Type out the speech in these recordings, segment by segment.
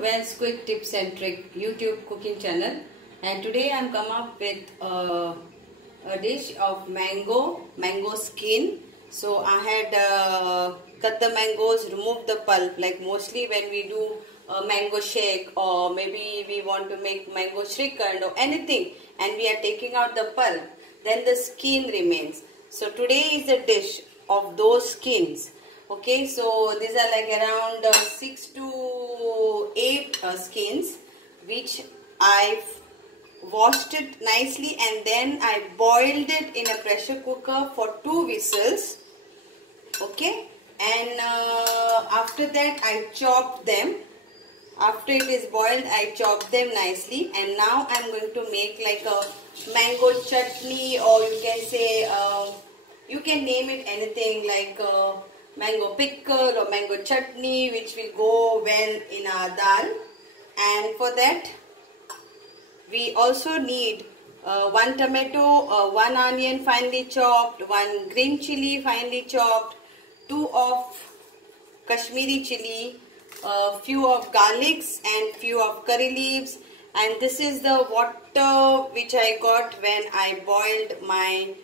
Wells Quick Tips and Trick YouTube cooking channel, and today I'm come up with a dish of mango skin. So I had cut the mangoes, remove the pulp, like mostly when we do a mango shake or maybe we want to make mango shrikhand or anything and we are taking out the pulp, then the skin remains. So today is a dish of those skins. Okay, so these are like around 6 to 8 skins, which I washed it nicely and then I boiled it in a pressure cooker for 2 whistles. Okay, and after that I chopped them. After it is boiled, I chopped them nicely, and now I'm going to make like a mango chutney, or you can say you can name it anything like mango pickle or mango chutney, which will go well in our dal. And for that we also need 1 tomato, 1 onion finely chopped, 1 green chili finely chopped, 2 of Kashmiri chili, few of garlics and few of curry leaves. And this is the water which I got when I boiled my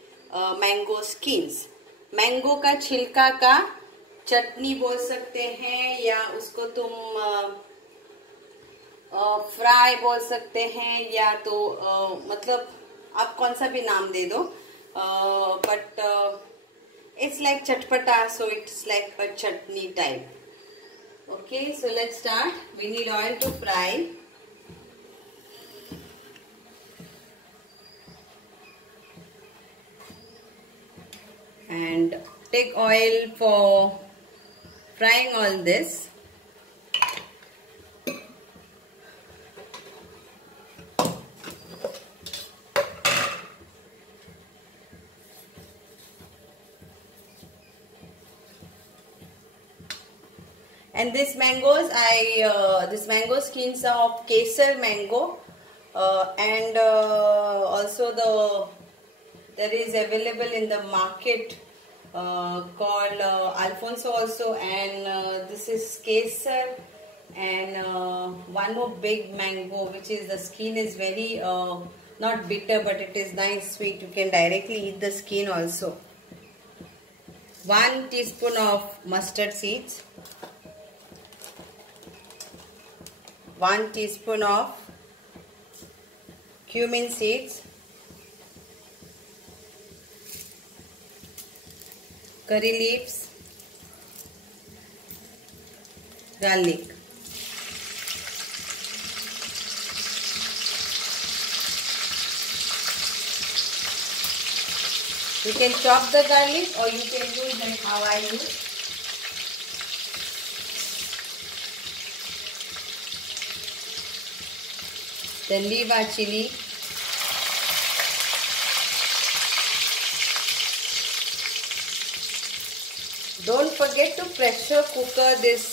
mango skins. Mango का छिलका का चटनी बोल सकते हैं, या उसको तुम fry बोल सकते हैं, या तो मतलब आप कौन सा भी नाम दे दो, but it's like chatpata, so it's like a chutney type. Okay, so let's start. We need oil to fry. And take oil for frying all this. And these mangoes, this mango skins are of Kesar mango, and also there is available in the market called Alfonso also, and this is Kesar, and one more big mango, which is the skin is very not bitter, but it is nice sweet. You can directly eat the skin also. 1 teaspoon of mustard seeds, 1 teaspoon of cumin seeds, curry leaves, garlic. You can chop the garlic or you can use like how I use. Then leave our chili. Don't forget to pressure cooker this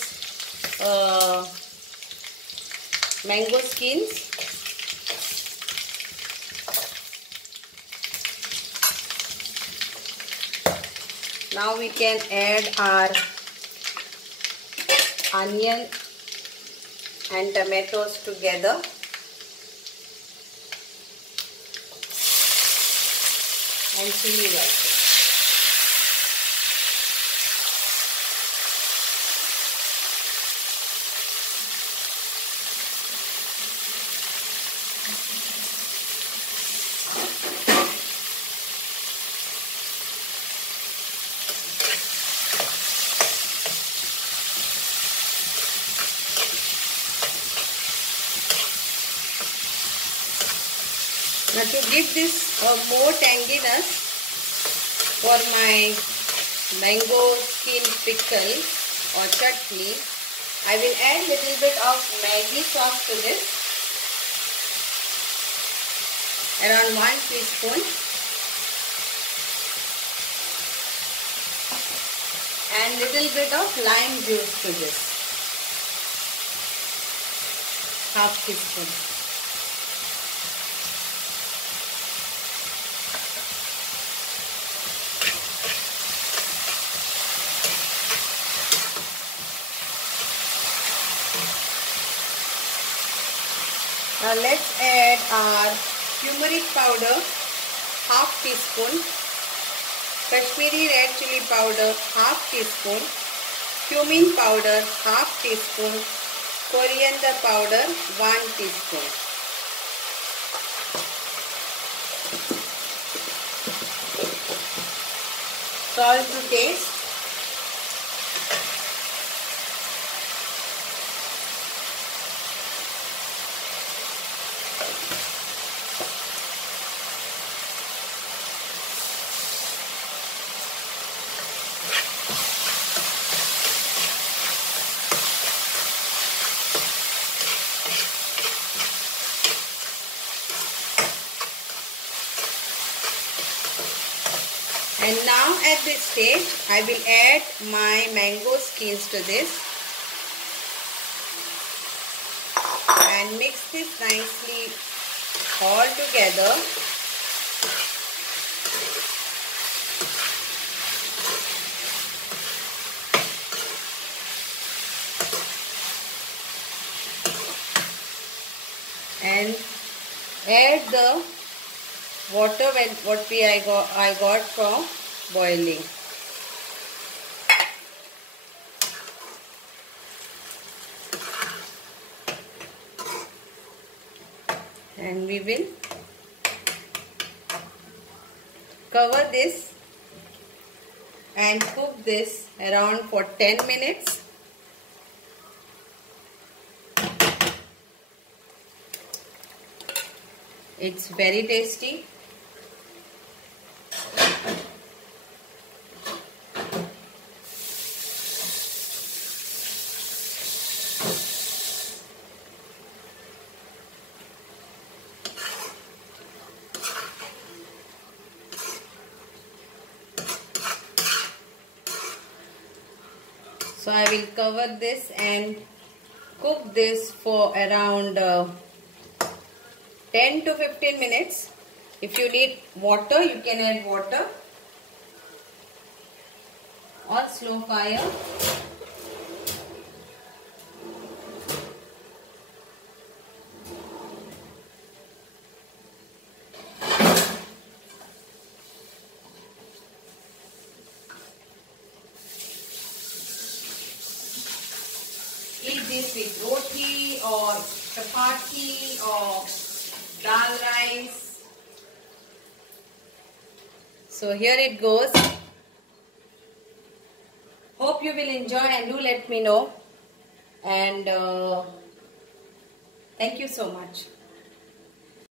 mango skins. Now we can add our onion and tomatoes together. And chili also. Now to give this more tanginess for my mango skin pickle or chutney, I will add little bit of Maggi sauce to this, around 1 teaspoon, and little bit of lime juice to this, half teaspoon. Now let's add our turmeric powder, half teaspoon, Kashmiri red chili powder, half teaspoon, cumin powder, half teaspoon, coriander powder, 1 teaspoon. Salt to taste. And now at this stage, I will add my mango skins to this and mix this nicely all together. And add the water I got from boiling. And we will cover this and cook this around for 10 minutes. It's very tasty. So I will cover this and cook this for around 10 to 15 minutes. If you need water, you can add water on slow fire. Eat this with roti or chapati or dal rice. So here it goes. Hope you will enjoy and do let me know. And thank you so much.